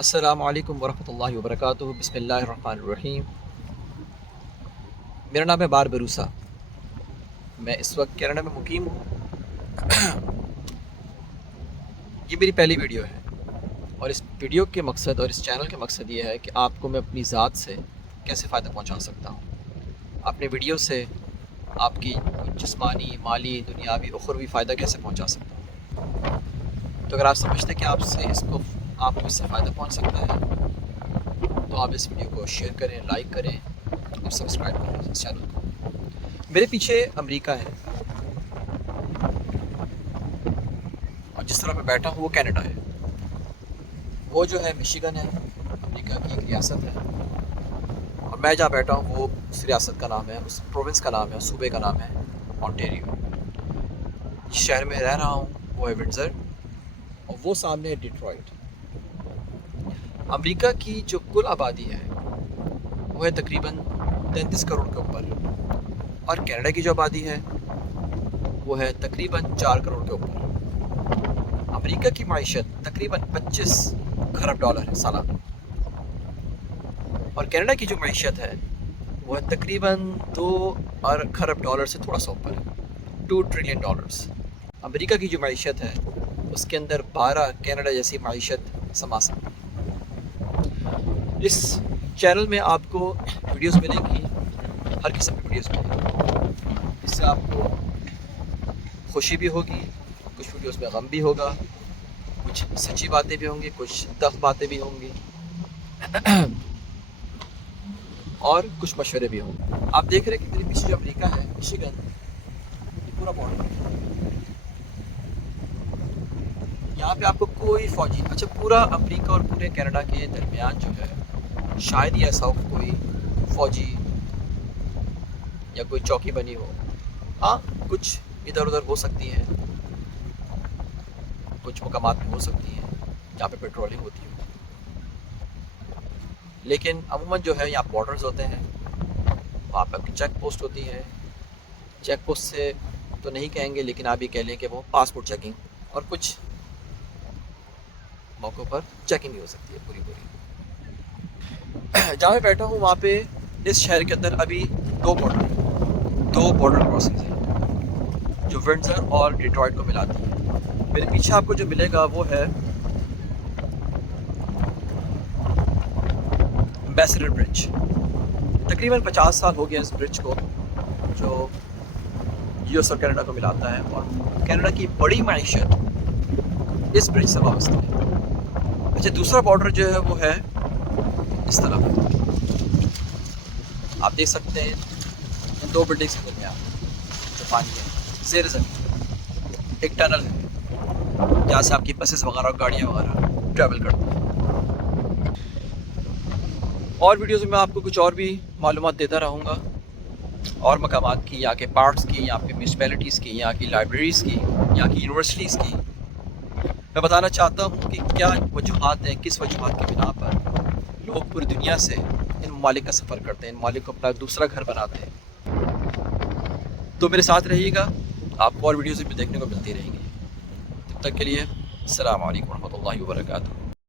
السلام علیکم ورحمۃ اللہ وبرکاتہ۔ بسم اللہ الرحمن الرحیم۔ میرا نام ہے بار بروسا۔ میں اس وقت کینیڈا میں مقیم ہوں۔ یہ میری پہلی ویڈیو ہے اور اس ویڈیو کے مقصد اور اس چینل کے مقصد یہ ہے کہ آپ کو میں اپنی ذات سے کیسے فائدہ پہنچا سکتا ہوں، اپنے ویڈیو سے آپ کی جسمانی، مالی، دنیاوی، اخروی فائدہ کیسے پہنچا سکتا ہوں۔ تو اگر آپ سمجھتے ہیں کہ آپ کو اس سے فائدہ پہنچ سکتا ہے تو آپ اس ویڈیو کو شیئر کریں، لائک کریں اور سبسکرائب کریں اس چینل کو۔ میرے پیچھے امریکہ ہے اور جس طرح میں بیٹھا ہوں وہ کینیڈا ہے۔ وہ جو ہے مشیگن ہے، امریکہ کی ایک ریاست ہے، اور میں جہاں بیٹھا ہوں وہ اس ریاست کا نام ہے، اس پروونس کا نام ہے، صوبے کا نام ہے اونٹیریو۔ جس شہر میں رہ رہا ہوں وہ ہے ونڈزر، اور وہ سامنے ہے ڈیٹرائٹ۔ امریکہ کی جو کل آبادی ہے وہ ہے تقریباً 33 کروڑ کے اوپر، اور کینیڈا کی جو آبادی ہے وہ ہے تقریباً 4 کروڑ کے اوپر۔ امریکہ کی معیشت تقریباً 25 خرب ڈالر ہے سالانہ، اور کینیڈا کی جو معیشت ہے وہ ہے تقریباً 2 خرب ڈالر سے تھوڑا سا اوپر ہے، 2 ٹریلین ڈالرز۔ امریکہ کی جو معیشت ہے اس کے اندر 12 کینیڈا جیسی معیشت سما سکتی ہے۔ اس چینل میں آپ کو ویڈیوز ملیں گی، ہر قسم کی ویڈیوز ملیں گی۔ اس سے آپ کو خوشی بھی ہوگی، کچھ ویڈیوز میں غم بھی ہوگا، کچھ سچی باتیں بھی ہوں گی، کچھ تلخ باتیں بھی ہوں گی، اور کچھ مشورے بھی ہوں گے۔ آپ دیکھ رہے ہیں کہ میرے پیچھے جو امریکہ ہے، مشیگن، یہ پورا بارڈر ہے۔ یہاں پہ آپ کو کوئی فوجی، اچھا پورا امریکہ اور پورے کینیڈا کے درمیان جو ہے شاید ہی ایسا ہو کوئی فوجی یا کوئی چوکی بنی ہو۔ ہاں کچھ ادھر ادھر ہو سکتی ہیں، کچھ مقامات میں ہو سکتی ہیں جہاں پہ پیٹرولنگ ہوتی ہے، لیکن عموماً جو ہے یہاں بارڈرز ہوتے ہیں، وہاں پہ چیک پوسٹ ہوتی ہے۔ چیک پوسٹ سے تو نہیں کہیں گے، لیکن آپ یہ کہہ لیں کہ وہ پاسپورٹ چیکنگ، اور کچھ موقعوں پر چیکنگ بھی ہو سکتی ہے پوری۔ جہاں میں بیٹھا ہوں وہاں پہ اس شہر کے اندر ابھی 2 بارڈر کراسنگز ہیں جو ونڈزر اور ڈیٹرائٹ کو ملاتی ہیں۔ میرے پیچھے آپ کو جو ملے گا وہ ہے ایمبیسڈر برج۔ تقریباً 50 سال ہو گیا اس برج کو، جو یو ایس اور کینیڈا کو ملاتا ہے، اور کینیڈا کی بڑی معیشت اس برج سے وابستہ ہے۔ اچھا دوسرا بارڈر جو ہے وہ ہے اس طرف، آپ دیکھ سکتے ہیں ان 2 بلڈنگس کے درمیان جو پانی ہے زیر زمین ایک ٹنل ہے جہاں سے آپ کی بسز وغیرہ، گاڑیاں وغیرہ ٹریول کرتی ہیں۔ اور ویڈیوز میں آپ کو کچھ اور بھی معلومات دیتا رہوں گا، اور مقامات کی، یہاں کے پارکس کی، یہاں پہ میونسپیلٹیز کی، یہاں کی لائبریریز کی، یہاں کی یونیورسٹیز کی۔ میں بتانا چاہتا ہوں کہ کیا وجوہات ہیں، کس وجوہات کی بنا پر لوگ پوری دنیا سے ان ممالک کا سفر کرتے ہیں، ان ممالک کو اپنا دوسرا گھر بناتے ہیں۔ تو میرے ساتھ رہیے گا، آپ کو اور ویڈیوز بھی دیکھنے کو ملتی رہیں گی۔ تب تک کے لیے السلام علیکم ورحمۃ اللہ وبرکاتہ۔